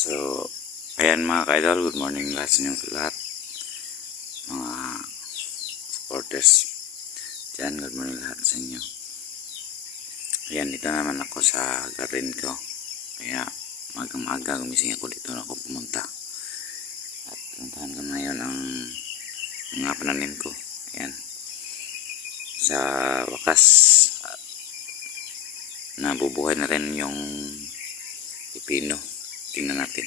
So, ayan mga ka-idol, good morning lahat sa inyo lahat. Mga supporters dyan, good morning lahat sa inyo. Ayan, dito naman ako sa garden ko. Kaya, magang-maga gumising ako dito na ako pumunta. At puntahan ko ngayon ang mga pananim ko. Ayan. Sa wakas, nabubuhay na rin yung pipino. Tingnan natin.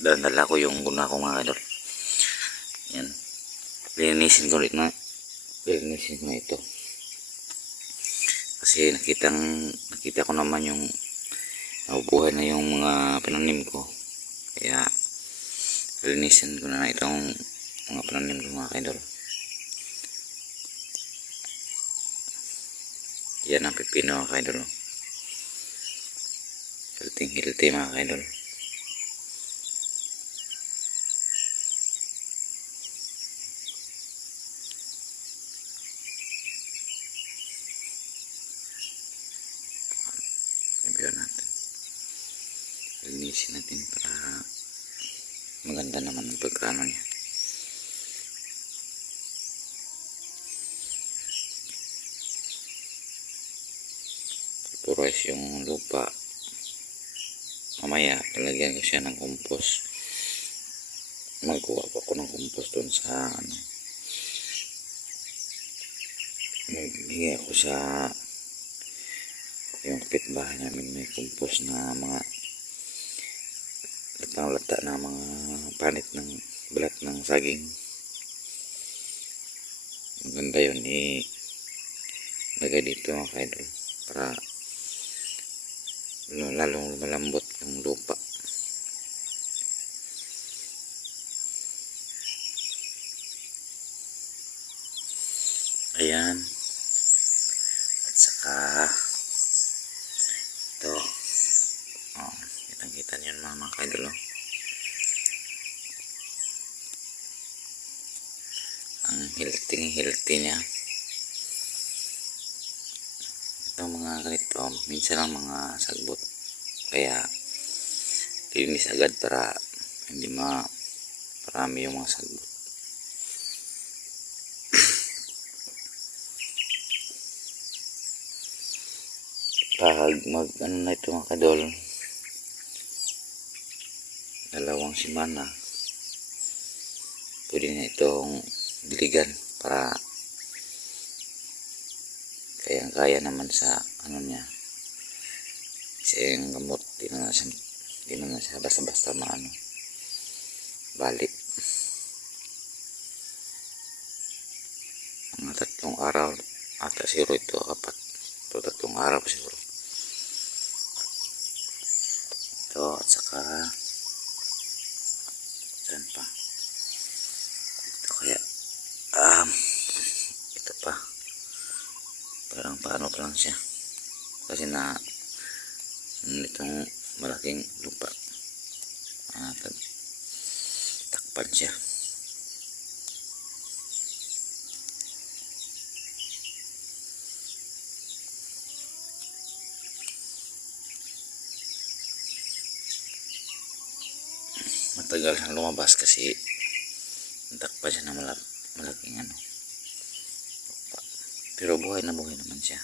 Dala ko yung guna ko mga kadol. Yan. Linisin ko rin na. Linisin ko ito. Kasi nakita ko naman yung nabubuhay na yung mga pananim ko. Kaya linisin ko na itong mga pananim ko mga kadol. Yan ang pipino mga kadol. Healthy mga kadol. Ibiyon natin. Linisin natin para maganda naman ang pagkano niya. Pupurize yung lupa. Mamaya lalagyan ko siya ng compost. Magkuha pa ako ng compost dun sa magbigay ako sa yung kapitbahay namin, may compost na mga latang-lata na mga panit ng balat ng saging. Maganda yun ilagay dito mga kaidol para lalong malambot yung lupa. Ayan. At saka ito, kitang-kita niyo mga kaidol. Ang healthy niya. Itong mga ganito, minsan lang mga sagbot. Kaya linis agad para hindi parami yung mga sagbot. Pag ano na ito mga kadol, 2 semana, pwede na itong diligan para kaya naman sa ano niya. Kasi yung gamot, di na siya basta-basta balik. Mga 3 araw ata siguro ito, 4. Ito 3 araw siguro. Ito at saka saan pa? Ito kaya ito pa. Parang paano pa lang siya. Kasi itong malaking lupa. Takpan siya. Matagal siyang lumabas kasi takpan siya ng malaking lupa. Pero buhay naman siya.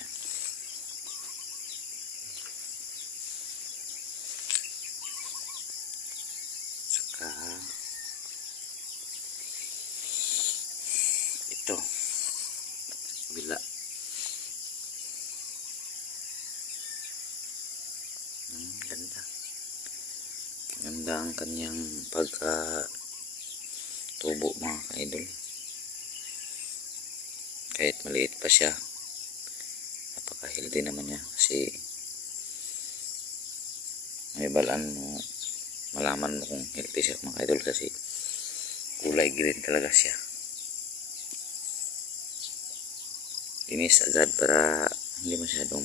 Yan. Saka ito bila ganda ang kanyang tubo mga kaidol. Kahit maliit pa siya, napaka-healthy naman niya kasi may balaan mo, malaman mo kung healthy siya mga kaidol kasi kulay green talaga siya. Linis agad para hindi masyadong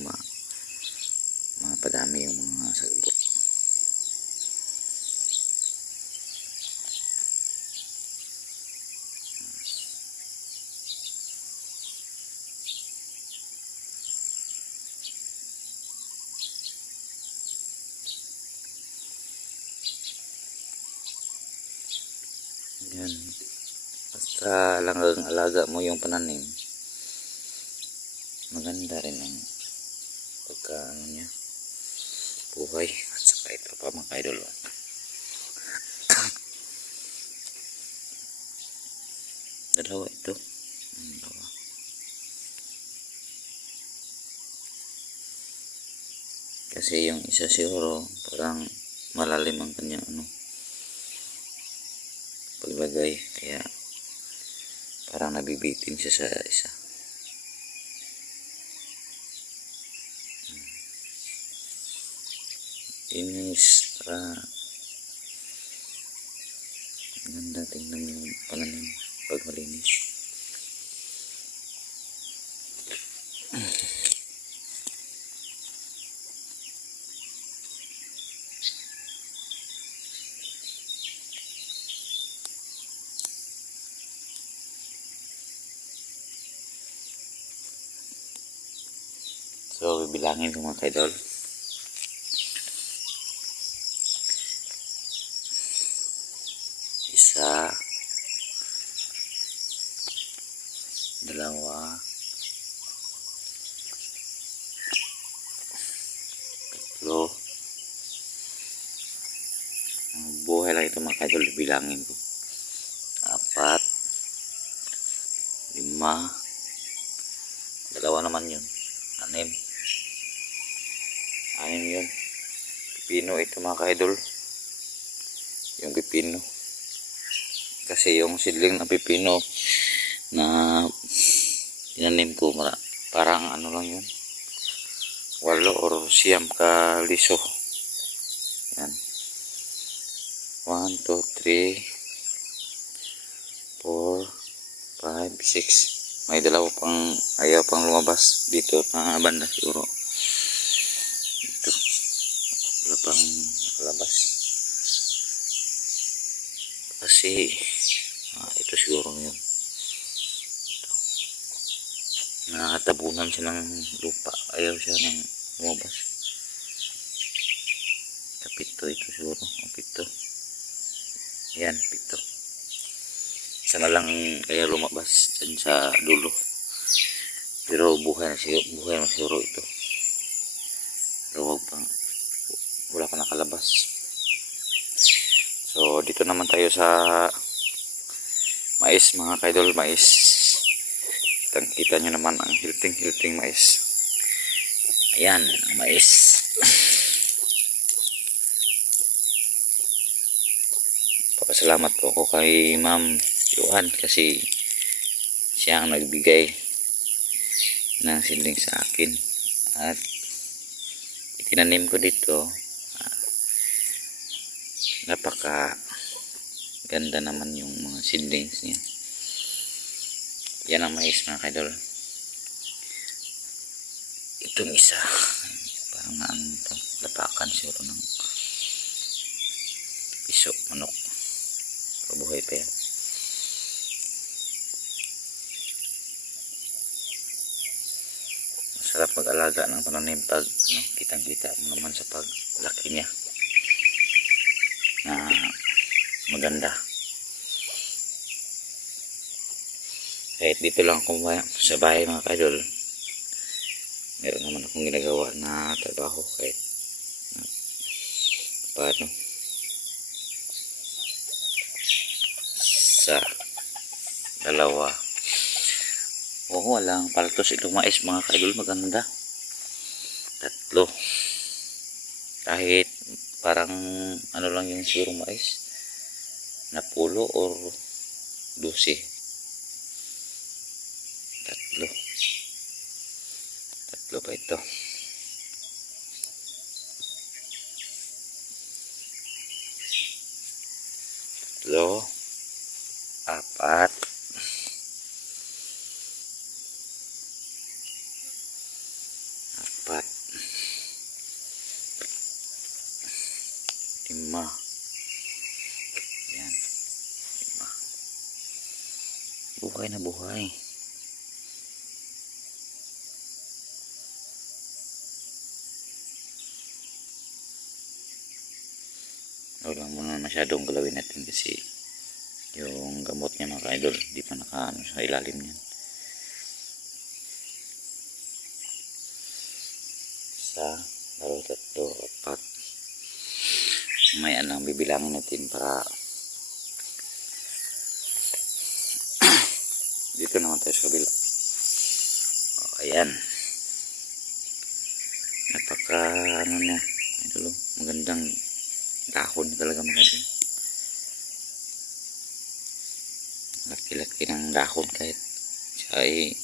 mapadami yung mga sagbot. basta lang alaga mo yung pananim, maganda rin ang pagka ano niya, buhay. At saka ito pa mga kaidol, dalawa ito, dalawa. Kasi yung isa siguro parang malalim ang kanyang ano, paglagay, kaya parang nabibitin siya sa isa. Inis para ganda tingnan yung pananim pag malinis. So bibilangin ko mga kaidol. Isa, dalawa, tatlo. Buhay lang ito mga kaidol, bilangin ko. 4, 5, dalawa naman yun, 6. 6 yun. Pipino ito mga kaidol, yung pipino. Kasi yung seedling na pipino na tinanim ko, parang ano lang yun, 8 or 9 ka liso. Yan. 1, 2, 3, 4, 5, 6. May dalawa pang ayaw pang lumabas dito na banda siguro. Ito. Wala pang nakalabas. Kasi ito siguro yun. Ito. Nakatabunan siya ng lupa. Ayaw siya ng lumabas. Pito ito siguro. Pito. Yan, pito. Isa na lang kaya lumabas dyan sa dulo. Pero buhay na siguro ito. Pero wala pa nakalabas. So dito naman tayo sa mais mga kaidol, mais. Kita nyo naman ang hilting mais. Ayan, ang mais. Papasalamat po ako kay Ma'am Joan kasi siya ang nagbigay ng seedling sa akin at itinanim ko dito. Napaka ganda naman yung mga seedlings niya. Yan ang mais mga kaidol. Itong isa parang lapakan siguro ng piso, manok. Pabuhay pa yan. Masarap mag-alaga ng pananim pag kitang-kita mo naman sa paglaki niya na maganda. Kahit dito lang ako sa bahay mga kaidol, meron naman akong ginagawa na trabaho kahit paano. Sa dalawa. Oo, walang paltos itong mais mga kaidol, maganda. 3. Kahit parang ano lang yung siguro mais na 10 or 12. 3 pa ito. Tatlo, 4, 5. Yan. 5. Buhay na buhay. Huwag lang muna masyadong galawin natin kasi Yung gamot niya mga ka-idol, di pa naka sa ilalim niyan. Isa, dalawa, tatlo, apat. May anang bibilangin natin para dito naman tayo sa kabila. Ayan. Napaka ano na, idol, magandang dahon talaga mga idol. Laki-laki ng dahon kahit siya ay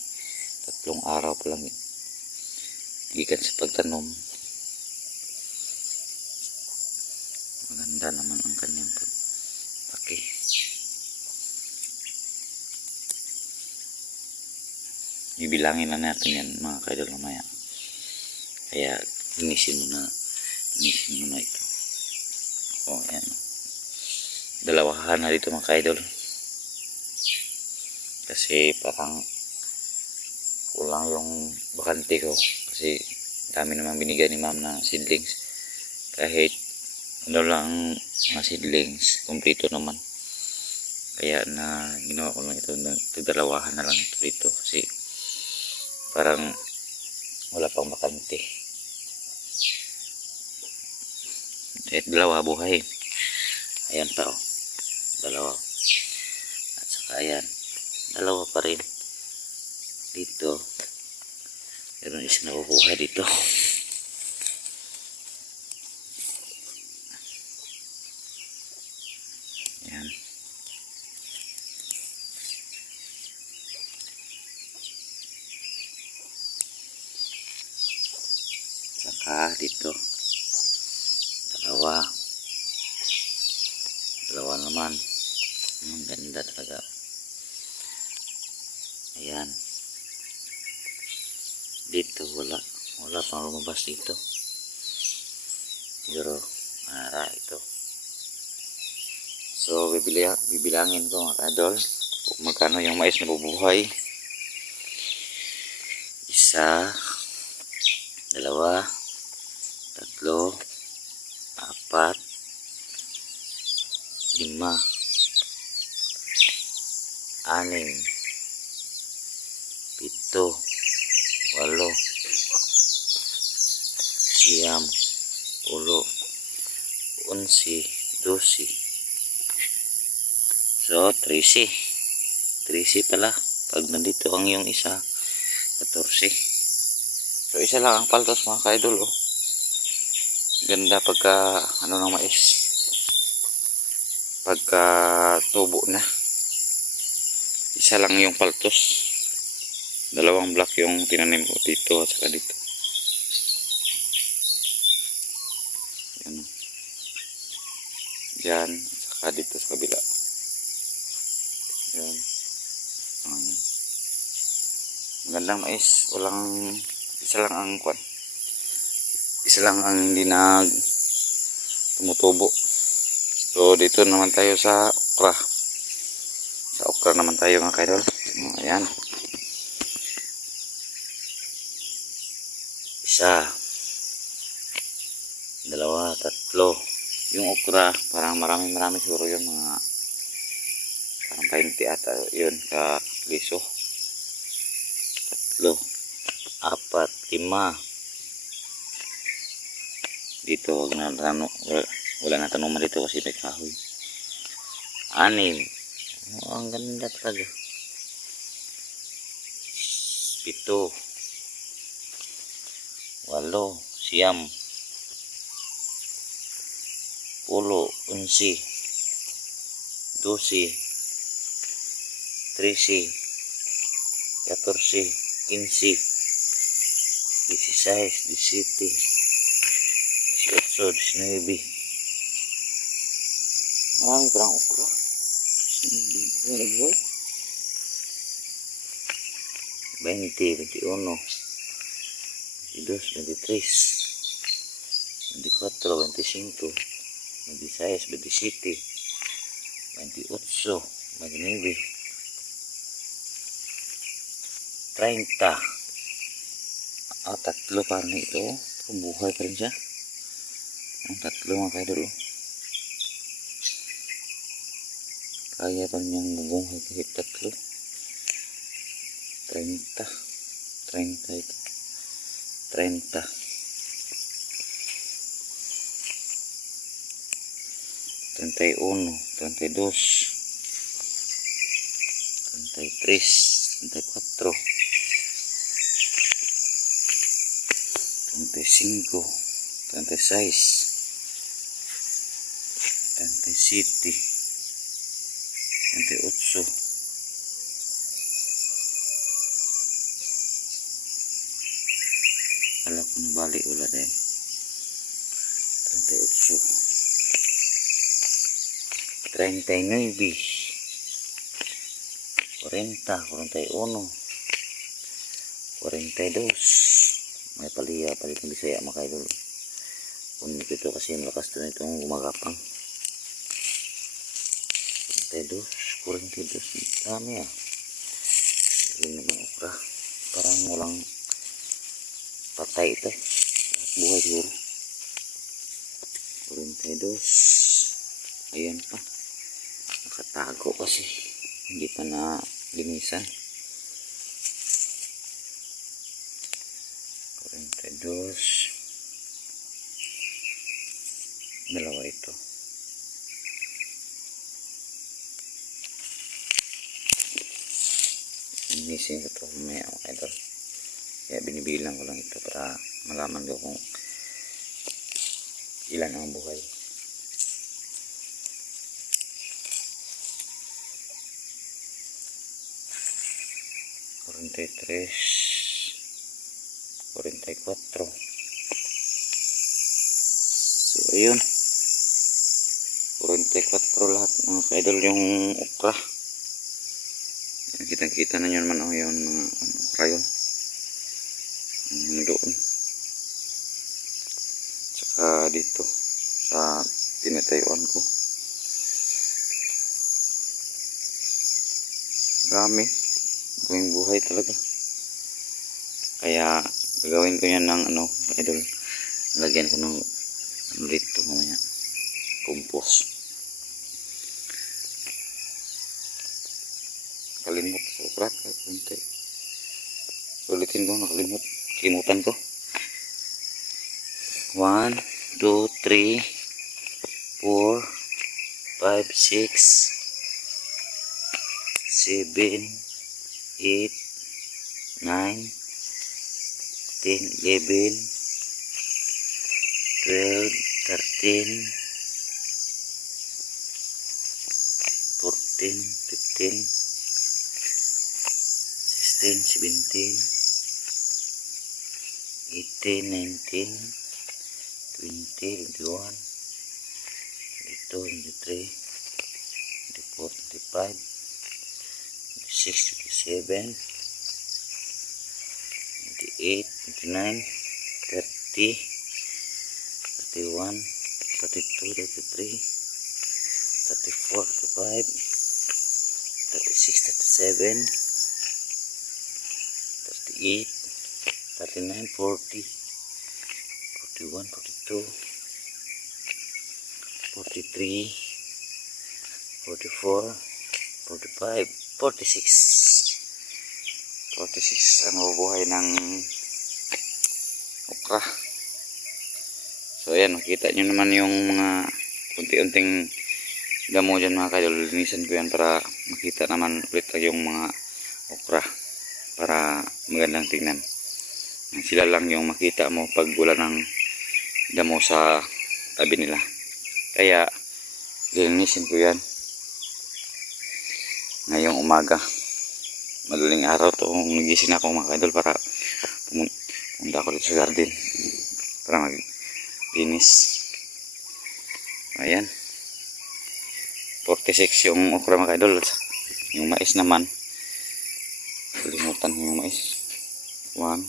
3 araw pa lang gikan sa pagtanom. Maganda naman ang kanyang pagpaki. Bibilangin na natin yan mga ka-idol mamaya. Kaya linisin mo na ito. O yan. Dalawahan na dito mga ka-idol. Kasi parang kulang yung bakante ko. Kasi dami naman binigay ni ma'am na seedlings. Kahit ano lang mga seedlings, kumpleto naman. Kaya na ginawa ko lang ito. Dalawahan na lang ito dito. Kasi parang wala pang bakante. Kahit dalawa buhay. Ayan pa oh. Dalawa. At saka ayan. Dalawa pa rin. Dito. Meron isa nakukuha dito. Ayan. Saka dito. Dalawa naman. Ang ganda talaga. Ayan. Dito wala pang lumabas dito. Siguro ito. So bibilangin ko mga ka-idol kung magkano yung mais na bubuhay. 1, 2, 3, 4, 5, 6, 7, 8, 9, 10, 11, 12. So 13 pala pag nandito ang yung isa 14. So isa lang ang paltos mga ka-idol oh. Ganda pagka ano ng mais, pagka tubo na. Isa lang yung paltos. 2 block yung tinanim ko dito at saka dito. Yan. Diyan saka dito sa kabila. Yan. Ayan. Magandang mais. Isa lang ang kwan. Isa lang ang hindi tumutubo. So dito naman tayo sa okra. Sa okra naman tayo mga ka-idol. Ayan. 1, 2, 3. Yung okra parang marami siguro yung mga parang 20 ata yun ka liso. 3, 4, 5. Dito wala na tanuman dito kasi may kahoy. 6. Oh, ang ganda talaga. 7, 8, 9, 10, 11, 12, 13, 14, 15, 16, 17, 18, 19. Marami parang okra. 20, 21, 22, 23, 24, 25, 26, 27, 28, 29, 30. 3 parang ito. Buhay pa rin siya. Ang 3 mga ka-idol. Kaya pa niyang mabuhay kahit tatlo. 30 ito. 30. 31, 32, 33, 34, 35, 36, 37, 38, 'ala ko na balik wala dahil 38, 39, 40, 41, 42. May paliya, palit ng Bisaya mga kaidol. Kung ito kasi malakas to na itong gumagapang. 42, 42. Dami ah. Galing naman okra. Parang walang patay ito. Lahat buhay siguro. 42. Ayan pa. Nakatago kasi. Hindi pa na linisan. 42. Dalawa ito. Missing ito mamaya mga idol. Kaya binibilang ko lang ito para malaman ko kung ilan ang buhay. 43, 44. So ayun, 44 lahat mga kaidol yung okra. Kitang kita na yun man yun mga okra yun doon. Tsaka dito sa tinatayuan ko dami, buhay buhay talaga. Kaya gagawin ko yan ng idol, lagyan ko ng dito mamaya compost. Kalimut sa okra kahit konti. Ulitin ko, kalimutan ko. 1, 2, 3, 4, 5, 6, 7, 8, 9, 10, 11, 12, 13, 14, 15, 16, 17, 18, 19, 20, 21, 22, 23, 24, 25, 26, 27, 28, 29, 30, 31, 32, 33, 34, 35, 36, 37, 38, 39, 40, 41, 42, 43, 44, 45, 46. 46 ang mabubuhay ng okra. So ayan, makita nyo naman yung mga unti-unting damo dyan mga kaidol. Linisan ko yan para makita naman ulit yung mga okra, para magandang tingnan. Sila lang yung makita mo pag wala ng damo sa tabi nila. Kaya linisin ko yan ngayong umaga. Madaling araw to, nagising ako mga kaidol para pumunta ako dito sa garden para maglinis. Ayan, 46 yung okra mga kaidol. Yung mais naman, kalimutan ko yung mais. 1,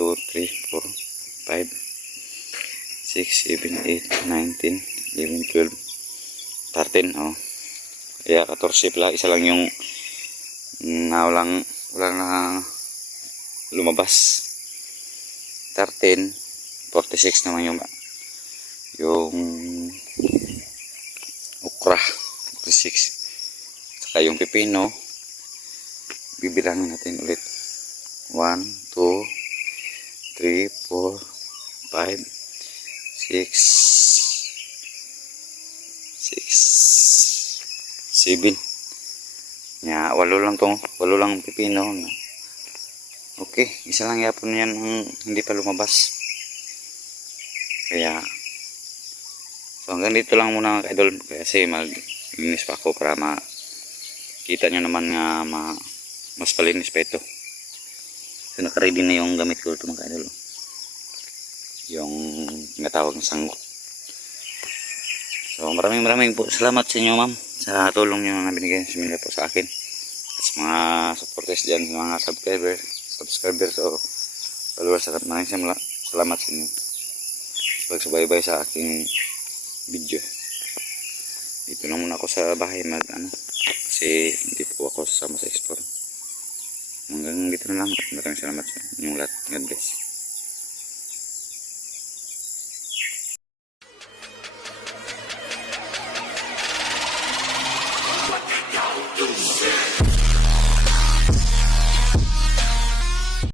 2, 3, 4, 5, 6, 7, 8, 9, 10, 11, 12, 13. Oh. Kaya 14 pala, isa lang yung na walang na lumabas. 13, 46 naman yung okra. 46. Saka yung pipino, bibilangin natin ulit. 1, 2, 3, 4, 5, 6, 7. Ya, 8 lang tong, 8 lang pipino. Okay, isa lang yapon yan ang hindi pa lumabas. Kaya, so hanggang dito lang muna mga idol. Kasi maglinis pa ako para makita nyo naman nga mas palinis pa ito. So nakaready na yung gamit ko ito mga idol. Yung tinatawag na sanggot. So maraming po salamat sa inyo ma'am sa tulong nyo na binigay sa po sa akin. At sa mga supporters dyan, sa mga subscribers o followers, maraming salamat sa inyo sa pagsubaybay sa aking video. Dito na muna ako sa bahay kasi hindi po ako sasama sa explore. Hanggang dito na lang. Maraming salamat sa inyong lahat. God bless.